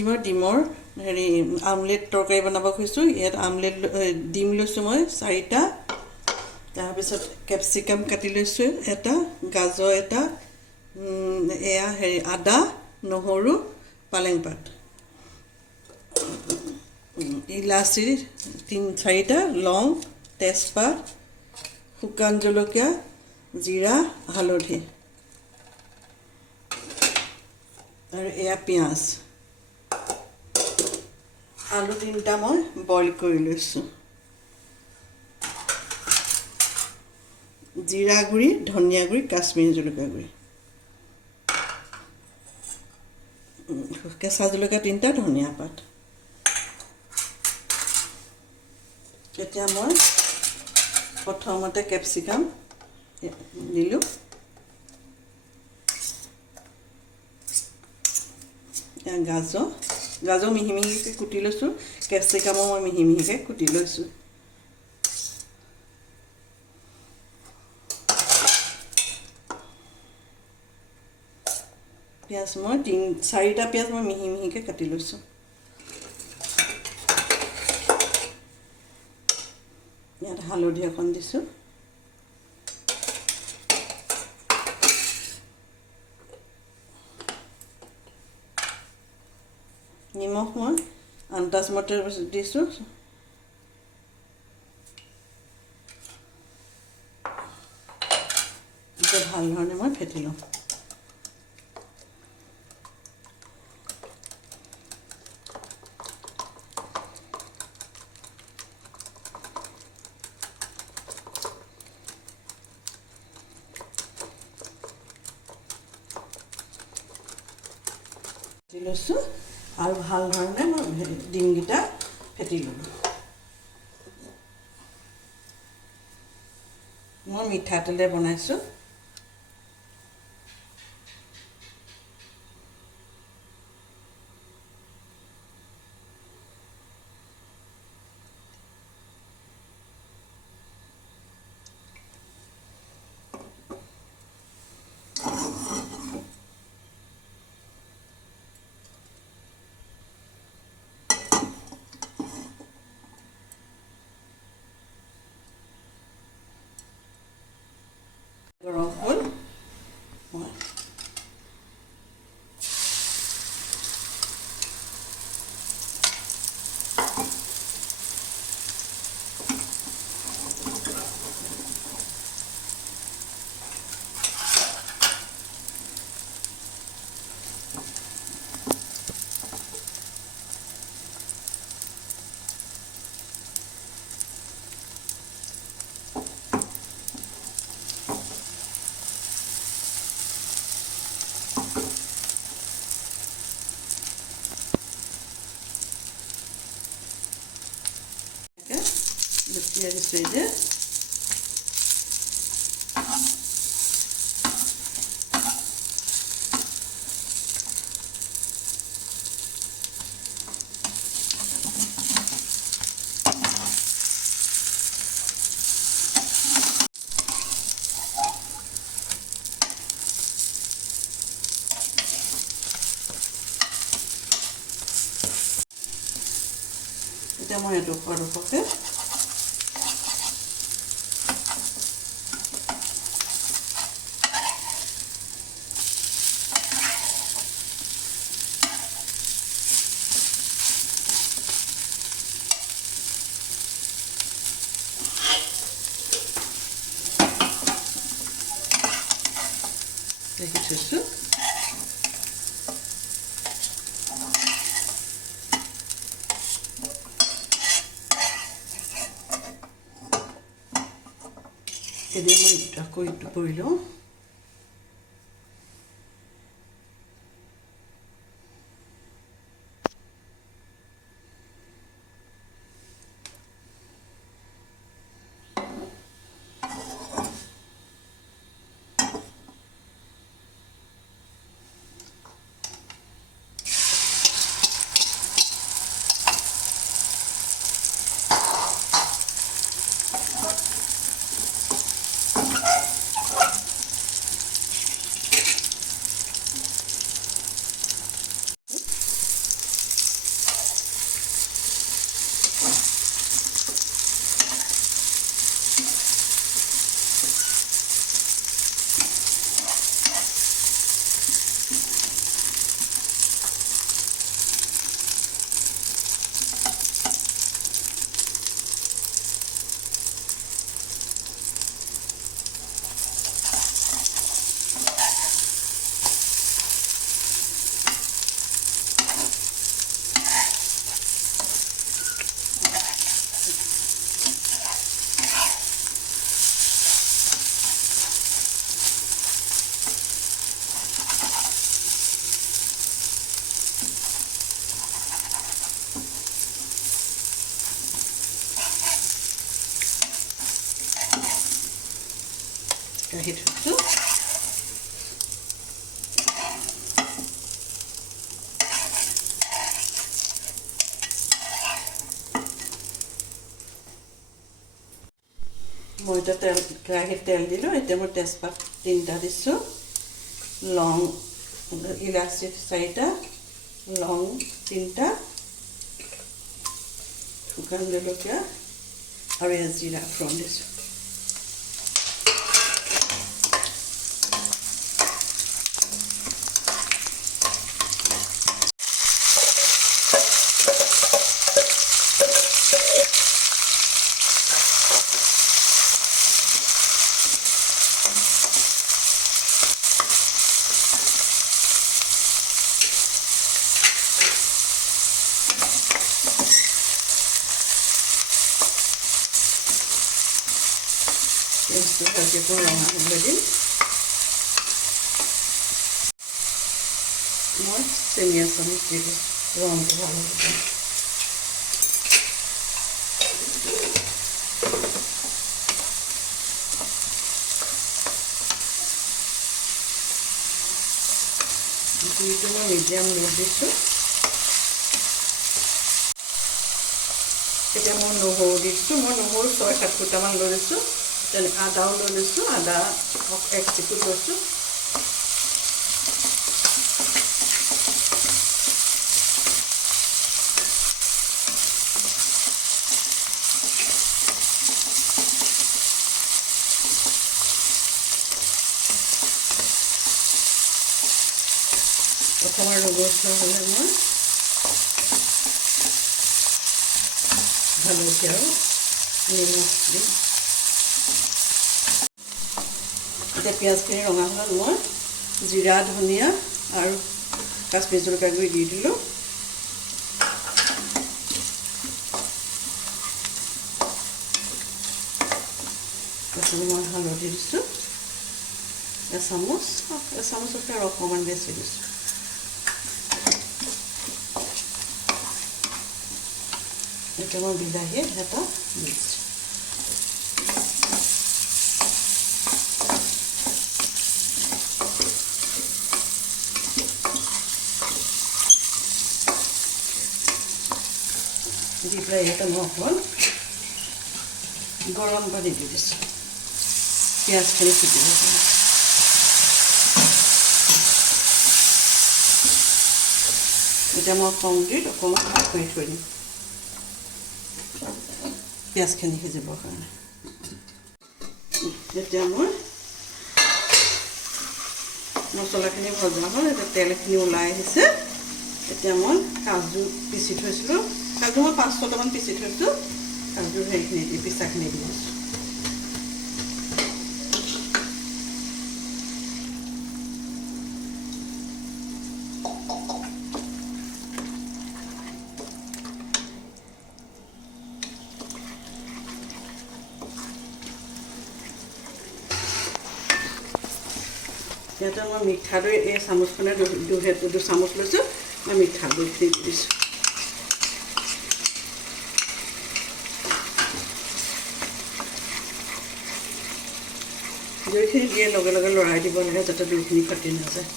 আজি মই ডিমৰ হেৰি আমলেট তৰকাৰী বনাব খুজিছোঁ। ইয়াত আমলেট ডিম লৈছোঁ মই 4টা, তাৰপিছত কেপচিকাম কাটি লৈছোঁ এটা, গাজৰ এটা, এয়া হেৰি আদা, নহৰু, পালেং পাত, ইলাচি 3-4টা, লং, তেজপাত, শুকান জলকীয়া, জিৰা, হালধি আৰু এয়া পিঁয়াজ। আলু 3টা মই বইল কৰি লৈছোঁ। জিৰা গুড়ি, ধনিয়া গুড়ি, কাশ্মীৰী জলকীয়া গুড়ি, কেঁচা জলকীয়া 3টা, ধনিয়া পাত। এতিয়া মই প্ৰথমতে কেপচিকাম দিলোঁ, গাজৰ মিহি মিহিকৈ কুটি লৈছোঁ, কেপচিকামো মই মিহি মিহিকৈ কুটি লৈছোঁ। পিঁয়াজ মই 4টা পিঁয়াজ মই মিহি মিহিকৈ কাটি লৈছোঁ। ইয়াত হালধি অকণ দিছোঁ, নিমখ মই আন্দাজমতে দিছোঁ। এতিয়া ভাল ধৰণে মই ফেটি লওঁ। লৈছোঁ আৰু ভাল ধৰণে মই ডিমকেইটা ফেটি ল'লোঁ। মই মিঠাতেলে বনাইছোঁ। গৰম হ'ল, মই লুটিয়াই দিছোঁ এই যে। এতিয়া মই এডোখৰকৈ দেখি থৈছোঁ। এতিয়া মই আকৌ ইটো কৰি লওঁ। কেৰাহীত থৈছোঁ। মই এতিয়া কেৰাহীত তেল দিলোঁ। এতিয়া মই তেজপাত 3টা দিছোঁ, লং ইলাচি 4টা, লং 3টা, শুকান জলকীয়া আৰু এয়া জিৰা ফ্ৰণ দিছোঁ। পেঁয়াজটো ভালকৈ ৰঙা হ'বলৈ দিম। মই চেনিয়া চামুচ দি দিম, ৰংটো ভাল হ'ব। জুইটো মই মিডিয়াম লোত দিছোঁ। এতিয়া মই নহৰু দিছোঁ। মই নহৰু 6-7 ফুটামান লৈ লৈছোঁ। আদাও লৈ লৈছোঁ, আদা 1 চিকুট লৈছোঁ। অকণমান ৰঙচুৱা হ'লে মই হালধি আৰু নিমখ দিম। এতিয়া পিঁয়াজখিনি ৰঙা হ'লত মই জিৰা, ধনিয়া আৰু কাশ্মীৰী জলকীয়া গুড়ি দি দিলোঁ। তাৰপিছত মই হালধি দিছোঁ এচামুচতকৈ আৰু অকণমান বেছি দিছোঁ। এতিয়া মই বিলাহী এটা দিছোঁ। দি পেলাই এটা মই অকণমান গৰম পানী দি দিছোঁ পিঁয়াজখিনি সিজিব কাৰণে। এতিয়া মই কম জুইত অকণমান ভাত কৰি থৈ দিম পিঁয়াজখিনি সিজিবৰ কাৰণে। এতিয়া মই মছলাখিনি ভজা হ'ল। এতিয়া তেলখিনি ওলাই আহিছে। এতিয়া মই কাজু পিচি থৈছিলোঁ, কাজু মই 5-6টামান পিচি থৈছোঁ। কাজুৰ সেইখিনি দি পিচাখিনি দি দিছোঁ। ইয়াতে মই মিঠাদৈ এই চামুচখনে 2 চামুচ লৈছোঁ। মই মিঠাদৈখিনি দি দিছোঁ। দৈখিনি দিয়ে লগে লগে লৰাই দিব লাগে যাতে দৈখিনি ফাটি নাযায়।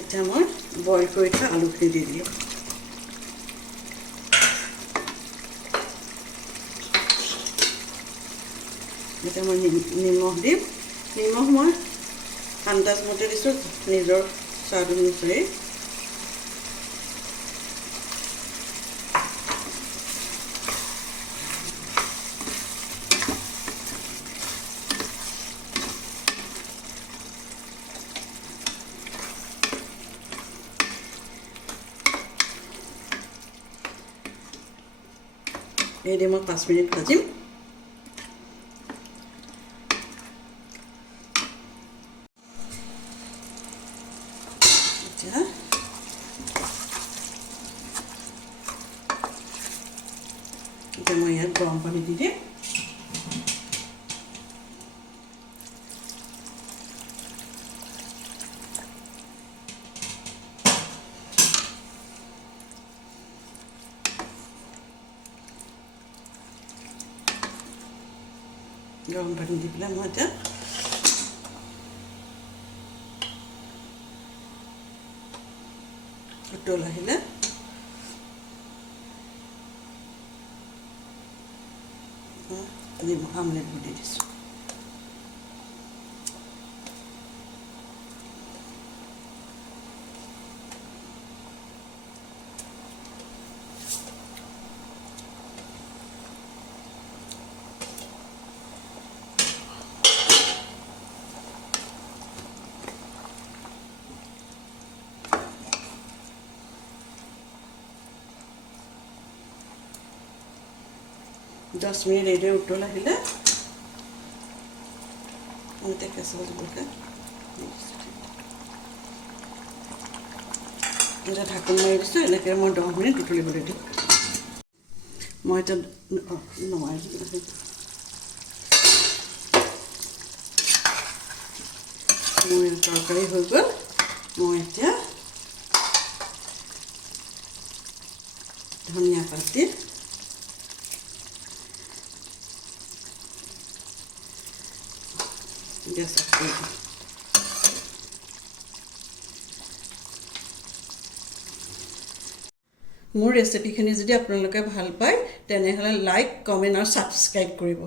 এতিয়া মই বইল কৰি থোৱা আলুখিনি দি দিলোঁ। এতিয়া মই নিমখ দিম। নিমখ মই আন্দাজমতে দিছোঁ, নিজৰ স্বাদ অনুযায়ী। এই দি মই 5 মিনিট ভাজিম। এতিয়া মই ইয়াত গৰম পানী দি দিম। গৰম পানী দি পেলাই মই এতিয়া উতল আহিলে আমলেটবোৰ দি দিছোঁ। দহ মিনিট এইদৰে উতল আহিলে এতিয়া কেঁচা জলকীয়া এতিয়া ঢাকোন মাৰি দিছোঁ। এনেকৈ মই 10 মিনিট উতলিবলৈ দিওঁ। মই এতিয়া নমাই দিলোঁ। মোৰ তৰকাৰী হৈ গ'ল। মই এতিয়া ধনিয়া পাত দি গেছ অফ কৰি দিওঁ। মোৰ ৰেচিপিখিনি যদি আপোনালোকে ভাল পায় তেনেহ'লে লাইক, কমেণ্ট আৰু ছাবস্ক্ৰাইব কৰিব।